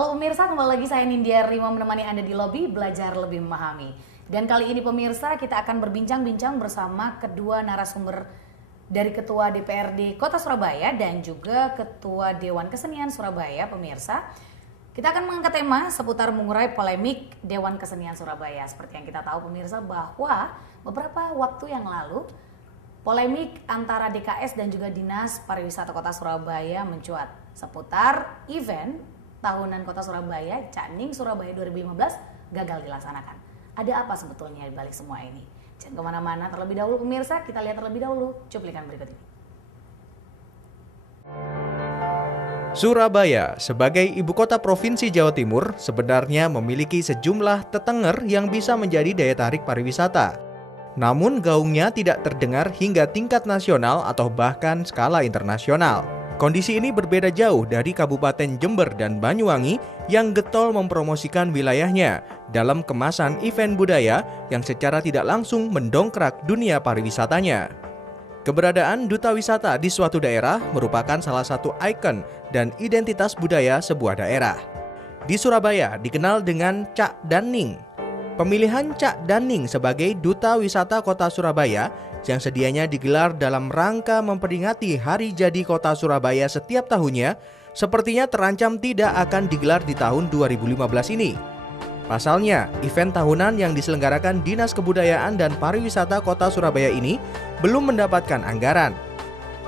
Halo pemirsa, kembali lagi saya Nindya Rima menemani Anda di lobi Belajar Lebih Memahami. Dan kali ini pemirsa kita akan berbincang-bincang bersama kedua narasumber dari Ketua DPRD Kota Surabaya dan juga Ketua Dewan Kesenian Surabaya pemirsa. Kita akan mengangkat tema seputar mengurai polemik Dewan Kesenian Surabaya. Seperti yang kita tahu pemirsa bahwa beberapa waktu yang lalu polemik antara DKS dan juga Dinas Pariwisata Kota Surabaya mencuat seputar event tahunan Kota Surabaya, Cakning Surabaya 2015 gagal dilaksanakan. Ada apa sebetulnya di balik semua ini? Jangan kemana-mana terlebih dahulu pemirsa, kita lihat terlebih dahulu cuplikan berikut ini. Surabaya sebagai ibu kota provinsi Jawa Timur sebenarnya memiliki sejumlah tetenger yang bisa menjadi daya tarik pariwisata. Namun gaungnya tidak terdengar hingga tingkat nasional atau bahkan skala internasional. Kondisi ini berbeda jauh dari Kabupaten Jember dan Banyuwangi yang getol mempromosikan wilayahnya dalam kemasan event budaya yang secara tidak langsung mendongkrak dunia pariwisatanya. Keberadaan duta wisata di suatu daerah merupakan salah satu ikon dan identitas budaya sebuah daerah. Di Surabaya dikenal dengan Cak Daning. Pemilihan Cak Daning sebagai Duta Wisata Kota Surabaya yang sedianya digelar dalam rangka memperingati Hari Jadi Kota Surabaya setiap tahunnya, sepertinya terancam tidak akan digelar di tahun 2015 ini. Pasalnya, event tahunan yang diselenggarakan Dinas Kebudayaan dan Pariwisata Kota Surabaya ini belum mendapatkan anggaran.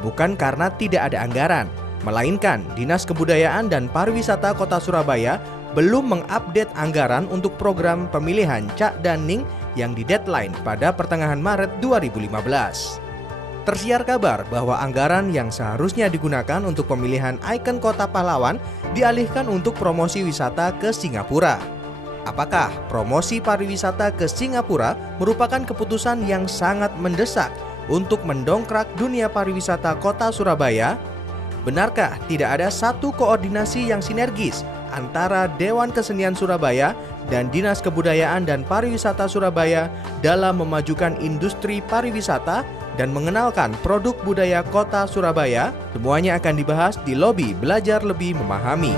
Bukan karena tidak ada anggaran, melainkan Dinas Kebudayaan dan Pariwisata Kota Surabaya belum mengupdate anggaran untuk program pemilihan Cak Daning yang di-deadline pada pertengahan Maret 2015. Tersiar kabar bahwa anggaran yang seharusnya digunakan untuk pemilihan ikon kota pahlawan dialihkan untuk promosi wisata ke Singapura. Apakah promosi pariwisata ke Singapura merupakan keputusan yang sangat mendesak untuk mendongkrak dunia pariwisata Kota Surabaya? Benarkah tidak ada satu koordinasi yang sinergis antara Dewan Kesenian Surabaya dan Dinas Kebudayaan dan Pariwisata Surabaya dalam memajukan industri pariwisata dan mengenalkan produk budaya Kota Surabaya? Semuanya akan dibahas di lobi Belajar Lebih Memahami.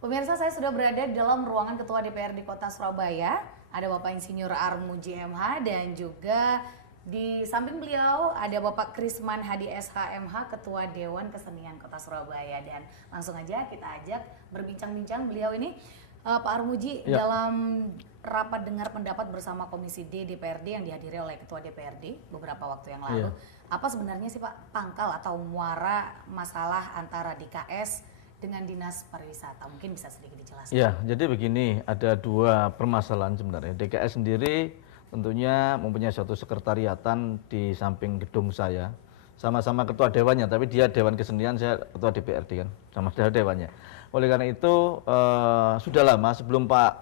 Pemirsa, saya sudah berada di dalam ruangan Ketua DPRD Kota Surabaya. Ada Bapak Insinyur Armuji MH dan juga di samping beliau ada Bapak Krisman Hadi SH.MH, Ketua Dewan Kesenian Kota Surabaya. Dan langsung aja kita ajak berbincang-bincang beliau ini. Pak Armuji, dalam rapat dengar pendapat bersama Komisi D DPRD yang dihadiri oleh Ketua DPRD beberapa waktu yang lalu, apa sebenarnya sih Pak pangkal atau muara masalah antara DKS dengan Dinas Pariwisata? Mungkin bisa sedikit dijelaskan. Ya, jadi begini, ada dua permasalahan sebenarnya. DKS sendiri tentunya mempunyai suatu sekretariatan di samping gedung saya. Sama-sama ketua dewannya, tapi dia Dewan Kesenian, saya ketua DPRD kan, sama dewannya. Oleh karena itu, sudah lama sebelum Pak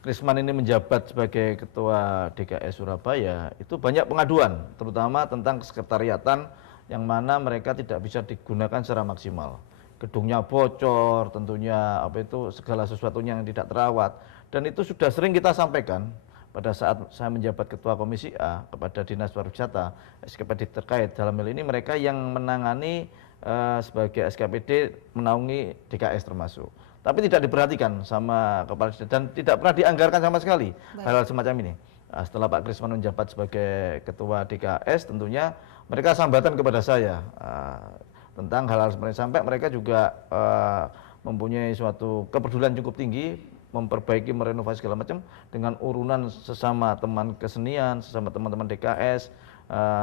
Krisman ini menjabat sebagai ketua DKS Surabaya, itu banyak pengaduan, terutama tentang sekretariatan yang mana mereka tidak bisa digunakan secara maksimal. Gedungnya bocor, tentunya segala sesuatunya yang tidak terawat, dan itu sudah sering kita sampaikan pada saat saya menjabat Ketua Komisi A kepada Dinas Pariwisata, SKPD terkait. Dalam hal ini mereka yang menangani sebagai SKPD menaungi DKS termasuk. Tapi tidak diperhatikan sama kepala dan tidak pernah dianggarkan sama sekali hal-hal semacam ini. Nah, setelah Pak Krisman menjabat sebagai Ketua DKS, tentunya mereka sambatan kepada saya tentang hal-hal seperti sampai mereka juga mempunyai suatu kepedulian cukup tinggi, memperbaiki, merenovasi segala macam dengan urunan sesama teman kesenian, sesama teman-teman DKS,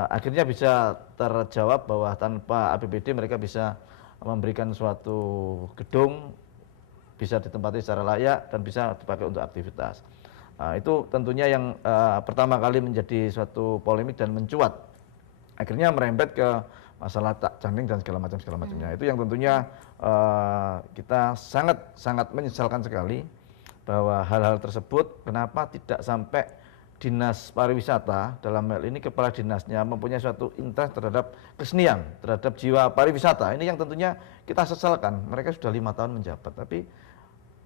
akhirnya bisa terjawab bahwa tanpa APBD mereka bisa memberikan suatu gedung bisa ditempati secara layak dan bisa dipakai untuk aktivitas. Itu tentunya yang pertama kali menjadi suatu polemik dan mencuat, akhirnya merembet ke masalah Cakning dan segala macamnya. Itu yang tentunya kita sangat menyesalkan sekali bahwa hal-hal tersebut kenapa tidak sampai Dinas Pariwisata dalam hal ini kepala dinasnya mempunyai suatu interest terhadap kesenian, terhadap jiwa pariwisata. Ini yang tentunya kita sesalkan. Mereka sudah 5 tahun menjabat, tapi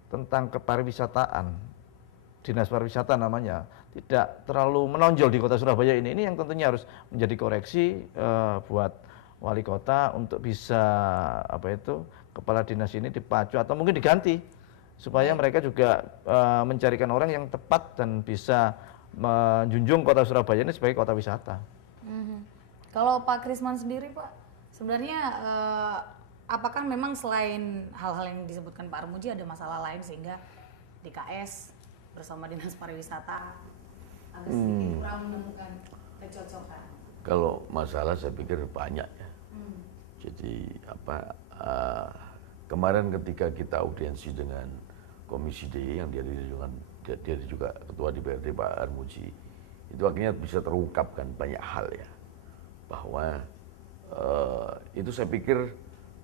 tentang kepariwisataan, Dinas Pariwisata namanya, tidak terlalu menonjol di Kota Surabaya ini yang tentunya harus menjadi koreksi buat wali kota untuk bisa kepala dinas ini dipacu atau mungkin diganti supaya mereka juga mencarikan orang yang tepat dan bisa menjunjung kota Surabaya ini sebagai kota wisata. Kalau Pak Krisman sendiri Pak, sebenarnya apakah memang selain hal-hal yang disebutkan Pak Armuji ada masalah lain sehingga DKS bersama Dinas Pariwisata agak sedikit kurang menemukan kecocokan? Kalau masalah saya pikir banyak ya. Jadi kemarin ketika kita audiensi dengan Komisi D yang dia juga Ketua DPRD Pak Armuji, itu akhirnya bisa terungkapkan banyak hal ya, bahwa itu saya pikir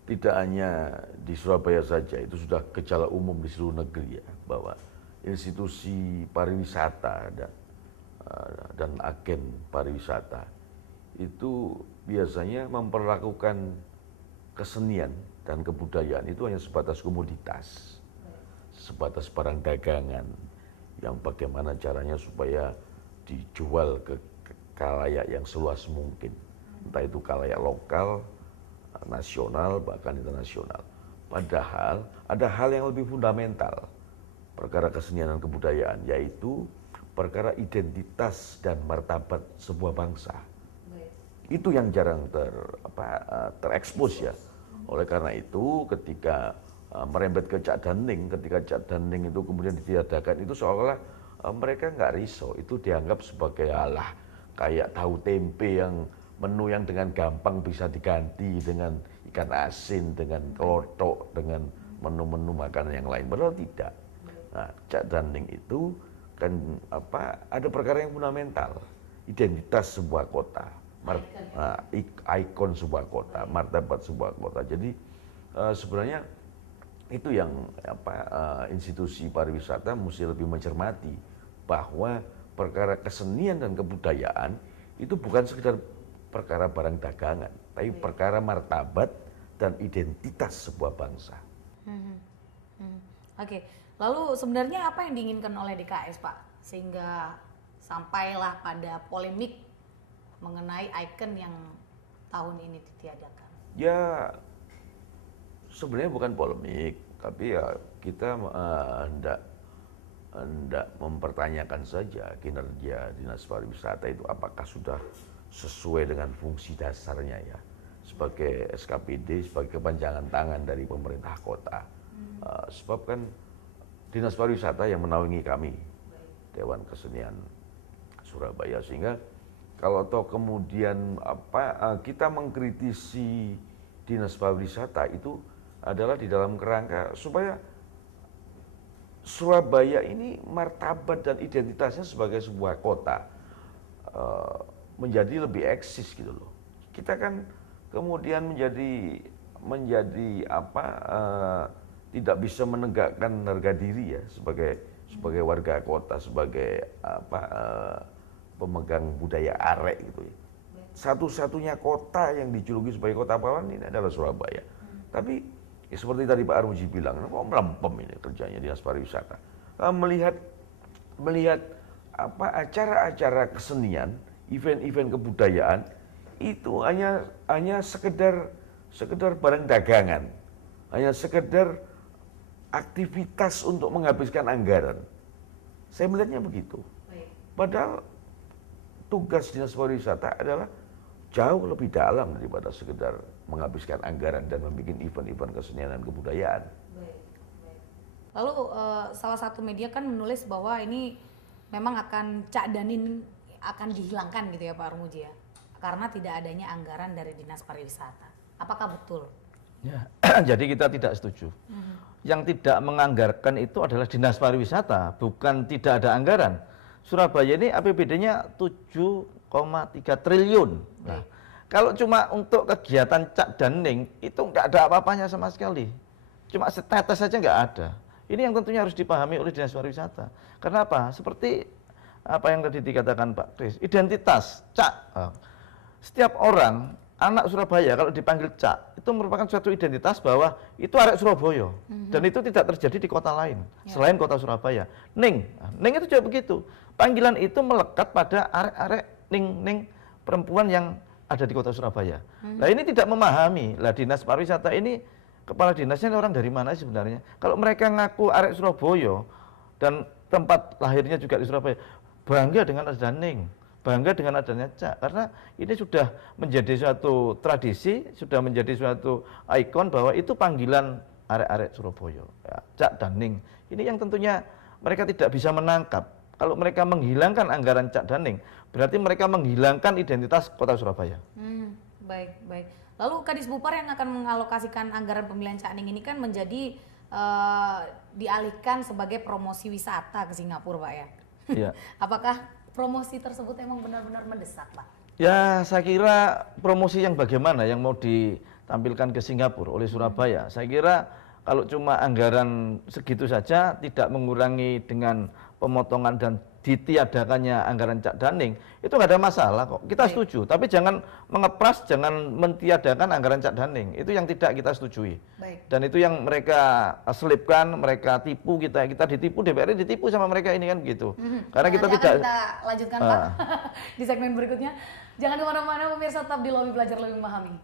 tidak hanya di Surabaya saja, itu sudah gejala umum di seluruh negeri ya, bahwa institusi pariwisata dan agen pariwisata itu biasanya memperlakukan kesenian dan kebudayaan itu hanya sebatas komoditas, sebatas barang dagangan yang bagaimana caranya supaya dijual ke khalayak yang seluas mungkin, entah itu khalayak lokal, nasional, bahkan internasional. Padahal ada hal yang lebih fundamental perkara kesenian dan kebudayaan, yaitu perkara identitas dan martabat sebuah bangsa. Itu yang jarang terekspos ya. Oleh karena itu ketika merembet ke Cak Daning, ketika Cak Daning itu kemudian ditiadakan, itu seolah-olah mereka nggak risau, itu dianggap sebagai kayak tahu tempe yang menu yang dengan gampang bisa diganti dengan ikan asin, dengan kelotok, dengan menu-menu makanan yang lain. Padahal tidak. Nah, Cak Daning itu kan ada perkara yang fundamental, identitas sebuah kota. Ikon sebuah kota, martabat sebuah kota. Jadi sebenarnya itu yang institusi pariwisata mesti lebih mencermati, bahwa perkara kesenian dan kebudayaan itu bukan sekedar perkara barang dagangan, tapi perkara martabat dan identitas sebuah bangsa. Oke, lalu sebenarnya apa yang diinginkan oleh DKS Pak sehingga sampailah pada polemik mengenai ikon yang tahun ini ditiadakan? Ya, sebenarnya bukan polemik, tapi ya kita hendak mempertanyakan saja kinerja Dinas Pariwisata itu apakah sudah sesuai dengan fungsi dasarnya ya, sebagai SKPD, sebagai kepanjangan tangan dari pemerintah kota. Sebab kan Dinas Pariwisata yang menaungi kami, Dewan Kesenian Surabaya, sehingga kalau toh kemudian kita mengkritisi Dinas Pariwisata itu adalah di dalam kerangka supaya Surabaya ini martabat dan identitasnya sebagai sebuah kota menjadi lebih eksis gitu loh. Kita kan kemudian menjadi tidak bisa menegakkan harga diri ya sebagai warga kota, sebagai pemegang budaya arek gitu ya. Satu-satunya kota yang dijuluki sebagai kota pahlawan ini adalah Surabaya. Tapi ya seperti tadi Pak Armuji bilang, kok melempem ini kerjanya Dinas Pariwisata. Melihat acara-acara kesenian, event-event kebudayaan itu hanya sekedar barang dagangan, hanya sekedar aktivitas untuk menghabiskan anggaran. Saya melihatnya begitu. Padahal tugas Dinas Pariwisata adalah jauh lebih dalam daripada sekedar menghabiskan anggaran dan membuat event-event kesenian dan kebudayaan. Lalu salah satu media kan menulis bahwa ini memang akan Cak Danin akan dihilangkan gitu ya Pak Armuji ya, karena tidak adanya anggaran dari Dinas Pariwisata. Apakah betul? Ya, jadi kita tidak setuju. Yang tidak menganggarkan itu adalah Dinas Pariwisata, bukan tidak ada anggaran. Surabaya ini APBD-nya 7,3 triliun. Nah, kalau cuma untuk kegiatan Cak Daning itu nggak ada apa-apanya sama sekali. Cuma setetes saja nggak ada. Ini yang tentunya harus dipahami oleh Dinas Pariwisata. Kenapa? Seperti apa yang tadi dikatakan Pak Kris, identitas Cak. Setiap orang, anak Surabaya kalau dipanggil Cak, itu merupakan suatu identitas bahwa itu arek Surabaya. Dan itu tidak terjadi di kota lain, selain kota Surabaya. Ning itu juga begitu. Panggilan itu melekat pada arek-arek ning perempuan yang ada di kota Surabaya. Nah ini tidak memahami. Lah dinas pariwisata ini, kepala dinasnya orang dari mana sih sebenarnya? Kalau mereka ngaku arek Surabaya dan tempat lahirnya juga di Surabaya, bangga dengan ada Daning, bangga dengan adanya Cak, karena ini sudah menjadi suatu tradisi, sudah menjadi suatu ikon bahwa itu panggilan arek-arek Surabaya, ya, Cak Daning. Ini yang tentunya mereka tidak bisa menangkap. Kalau mereka menghilangkan anggaran Cak Daning, berarti mereka menghilangkan identitas kota Surabaya. Baik, baik. Lalu Kadis Bupar yang akan mengalokasikan anggaran pemilihan Cak Ning ini kan menjadi dialihkan sebagai promosi wisata ke Singapura, Pak ya. Iya. Apakah promosi tersebut emang benar-benar mendesak, Pak? Ya, saya kira promosi yang bagaimana yang mau ditampilkan ke Singapura oleh Surabaya. Saya kira kalau cuma anggaran segitu saja tidak mengurangi dengan pemotongan dan ditiadakannya anggaran Cak Daning, itu nggak ada masalah kok. Kita setuju, tapi jangan mengepras, jangan mentiadakan anggaran Cak Daning. Itu yang tidak kita setujui. Baik. Dan itu yang mereka selipkan, mereka tipu kita ditipu, DPR ditipu sama mereka ini kan gitu. Karena kita Nanti tidak. akan kita lanjutkan Pak di segmen berikutnya. Jangan kemana-mana pemirsa, tetap di Lobby Belajar Lebih Memahami.